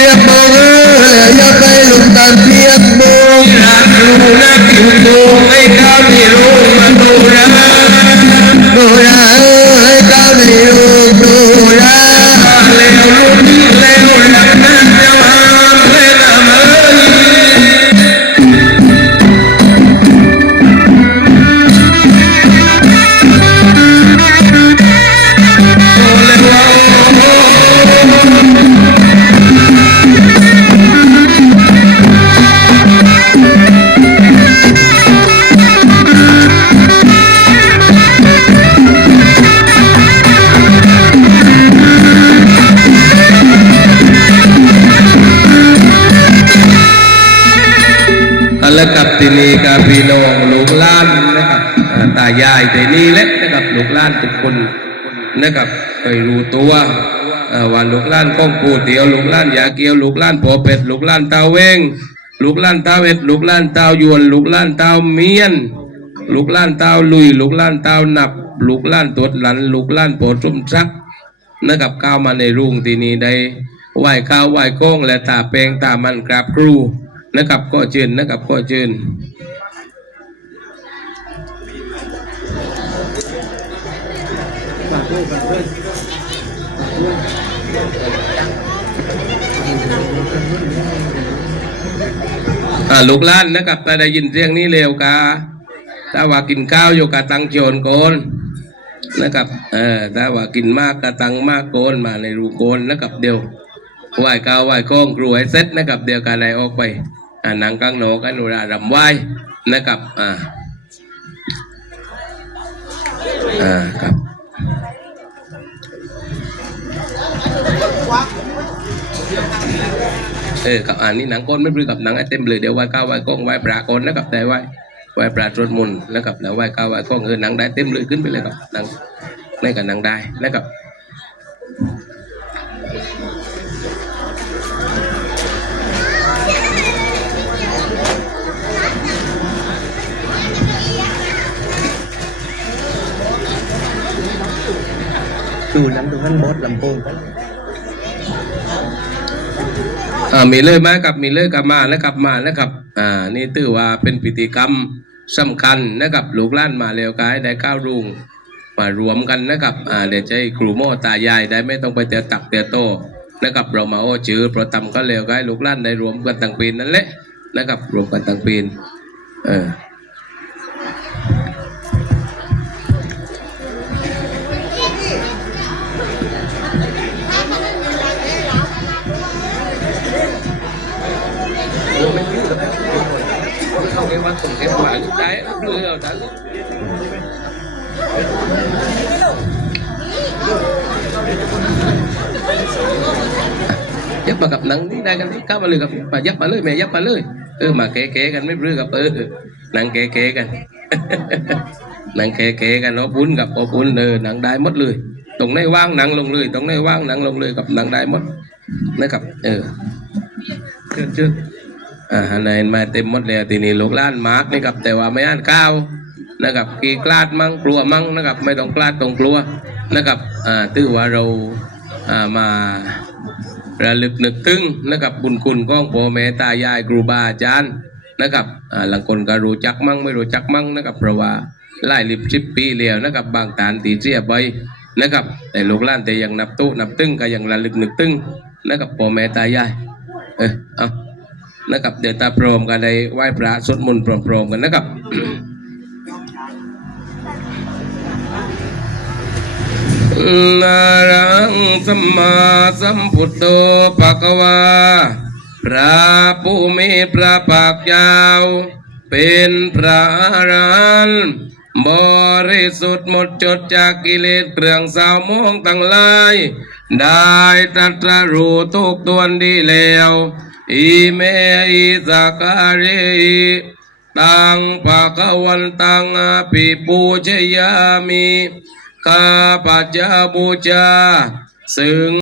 รียบโบเอันละกับที่นี่กับพี่น้องลูกล้านนะครับตายายแต่นี่แหละนะครับลูกล้านทุกคนนะครับเคยรู้ตัวว่าลูกล้านก้องปูเตียวลูกล้านยาเกียวลูกล้านปอเป็ดลูกล้านตาเวงลูกล้านตาเวดลูกล้านตายวน ลูกล้านตาเมียน ลูกล้านตาลุย ลูกล้านตาหนับ ลูกล้านตวหลัน ลูกล้านปอจุ่มซักนะครับก้าวมาในรุ่งที่นี้ได้ไหว้ข้าวไหว้ก้องและตาแปงตามันกราบครู นะครับก็เชิญนะครับก็เชิญอาลูกล้านนะครับถ้าได้ยินเสียงนี้เร็วกาถ้าว่ากินข้าวอยู่กับตังโจรโกนนะครับ เออถ้าว่ากินมากกระตังมากโกนมาในรูโกนนะครับเดียวไหว้ก้าวไหว้โค้งครูให้เสร็จนะครับเดียวกันไหนออกไป อ่านังกังโนกันอุรารำไหว้นะครับอ่าอ่าครับเออครับอ่านนี่หนังก้นไม่ปลือกับหนังไอเต็มเลยเดี๋ยวไหว้ก้าวไหว้โค้งไหว้ปลาก้นนะครับแต่ไหว้ไหว้ปลาตรวจมุนนะครับแล้วไหว้ก้าวไหว้โค้งเออหนังได้เต็มเลยขึ้นไปเลยครับหนังในกับหนังได้นะครับ ดูน้ำดูขั้นบดลำโพงอ่ามีเลยไหมกับมีเลยกับมานะครับมานะครับอ่านี่ถือว่าเป็นพิธีกรรมสำคัญนะครับลูกล้านมาแล้วกายได้ก้าวรุ่งมารวมกันนะครับอ่าเดี๋ยวจะให้ครูโมตายายได้ไม่ต้องไปเตียตักเตียโตนะครับเรามาโอ้จื้อเพราะทำก็แล้วกายลูกล้านได้รวมกันตั้งปีนนั่นแหละนะครับรวมกันตั้งปีนเออเข้าไปวัดตรงเทพหวานได้เรือเอาได้ยับมากับหนังนี่ได้กันที่เข้ามาเลยกับมายับมาเลยแม่ยับมาเลยเออมาเก๋ๆกันไม่เรือกับเออหนังเก๋ๆกันหนังเก๋ๆกันเนาะปุ้นกับอบอุ่นเออหนังได้หมดเลย ตรงไหนว่างหนังลงเลยตรงไหนว่างหนังลงเลยกับหนังได้หมดนะครับ เออเชื่อเชื่ออ่าในมาเต็มหมดเลยทีนี้ลูกล้านมาร์กนี่ครับ แต่ว่าไม่อ่านข้าวนะครับกีกลาดมั่งกลัวมั่งนะครับ ไม่ต้องกลาดต้องกลัวนะครับอ่าถือว่าเราอ่ามาระลึกนึกถึงนะครับบุญคุณของพ่อแม่ตายายครูบาอาจารย์นะครับอ่าหลังคนก็รู้จักมั่งไม่รู้จักมั่งนะครับเพราะว่าไล่ลิบสิบปีแล้วนะครับบางตานตีเสียไป นะครับแต่ลูกหลานแต่ยังนับตู้นับตึ้งก็ยังระลึกนึกตึ้งนะครับพ่อแม่ตายายเออเอานะครับเดี๋ยวตาพรมกันในไหว้พระสวดมนต์พร้อมๆกันนะครับนารังสัมมาสัมพุทโธภะคะวาพระผู้มีพระภาคเจ้าเป็นพระอรหันต์ บริสุทธิ์หมดจดจากกิเลสเครื่องสาวมองทั้งหลาย ได้ตรัสรู้ทุกตัวนดีแล้วอิเมอิสกการิตังภะควันตังอภิปูชยามิข้าพเจ้าบูชาซึ่ง